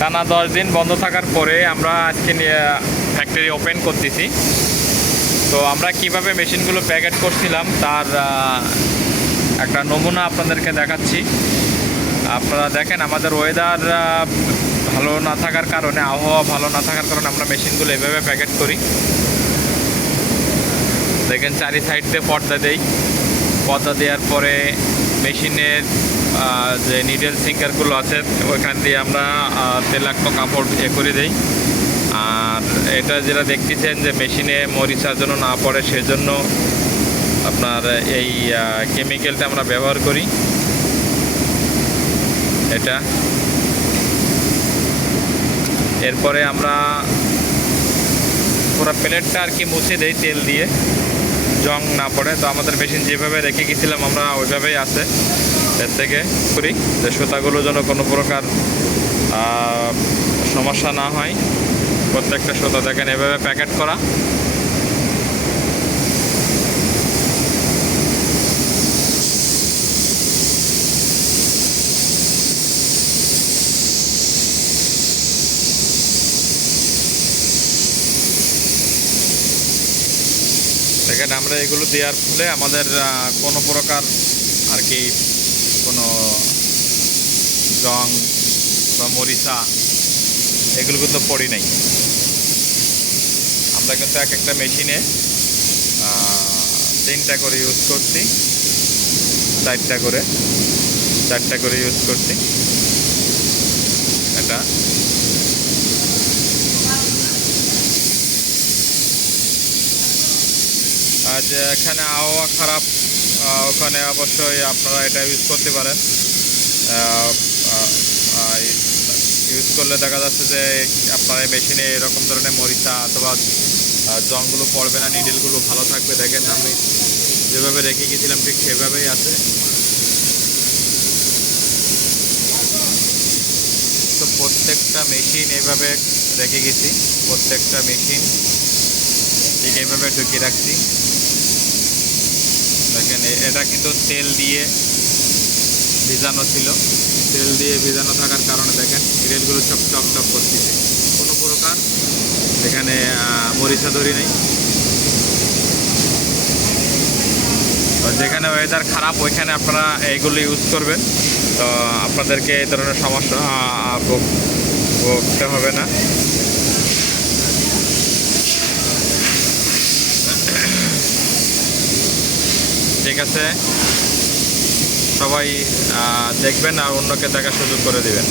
টানা দশ দিন বন্ধ থাকার পরে আমরা আজকে ফ্যাক্টরি ওপেন করতেছি। তো আমরা কীভাবে মেশিনগুলো প্যাকেট করছিলাম তার একটা নমুনা আপনাদেরকে দেখাচ্ছি। আপনারা দেখেন আমাদের ওয়েদার ভালো না থাকার কারণে, আবহাওয়া ভালো না থাকার কারণে আমরা মেশিনগুলো এভাবে প্যাকেট করি। দেখেন চারি সাইড দিয়ে পর্দা দেই। পর্দা দেওয়ার পরে মেশিনের যে নিডেল সিঙ্কারগুলো আছে, ওইখান দিয়ে আমরা তেলাক্ত কাপড় এ করে দিই। আর এটা যেটা দেখতেছেন যে মেশিনে মরিচা যেন না পড়ে, সেজন্য আপনার এই কেমিক্যালটা আমরা ব্যবহার করি। এটা। এরপরে আমরা পুরো প্লেটটা আর কি মুছে দেই তেল দিয়ে। জং না পড়ে। তো আমাদের মেশিন যেভাবে রেখে গেছিলাম, আমরা ওইভাবেই আছে। এর থেকে করি যে সুতাগুলো যেন কোনো প্রকার সমস্যা না হয়। প্রত্যেকটা সুতা দেখেন এভাবে প্যাকেট করা। দেখেন আমরা এগুলো দেওয়ার ফলে আমাদের কোনো প্রকার আর কি কোনো জং বা মরিচা, এগুলো কিন্তু পড়ি নাই। আমরা কিন্তু এক একটা মেশিনে তিনটা করে ইউজ করছি, চারটা করে চারটা করে ইউজ করছি। এটা। আজ এখানে আবহাওয়া খারাপ। ওখানে অবশ্যই আপনারা এটা ইউজ করতে পারেন। ইউজ করলে দেখা যাচ্ছে যে আপনার মেশিনে এরকম ধরনের মরিচা অথবা জংগুলো পড়বে না নিডেলগুলো ভালো থাকবে। দেখেন আমি যেভাবে রেখে গেছিলাম, ঠিক সেভাবেই আছে। তো প্রত্যেকটা মেশিন এভাবে রেখে গেছি। প্রত্যেকটা মেশিন ঠিক এইভাবে ঢুকিয়ে রাখছি। দেখেন এটা কিন্তু তেল দিয়ে ভিজানো ছিল। তেল দিয়ে ভিজানো থাকার কারণে দেখেন রেলগুলো সব চক চক করতেছে। কোনো প্রকার এখানে মরিচা দড়ি নেই। তো যেখানে ওয়েদার খারাপ, ওইখানে আপনারা এইগুলো ইউজ করবেন। তো আপনাদেরকে এই ধরনের সমস্যা ভোগ- ভোগতে হবে না। ঠিক আছে? সবাই দেখবেন আর অন্যকে দেখার সুযোগ করে দিবেন।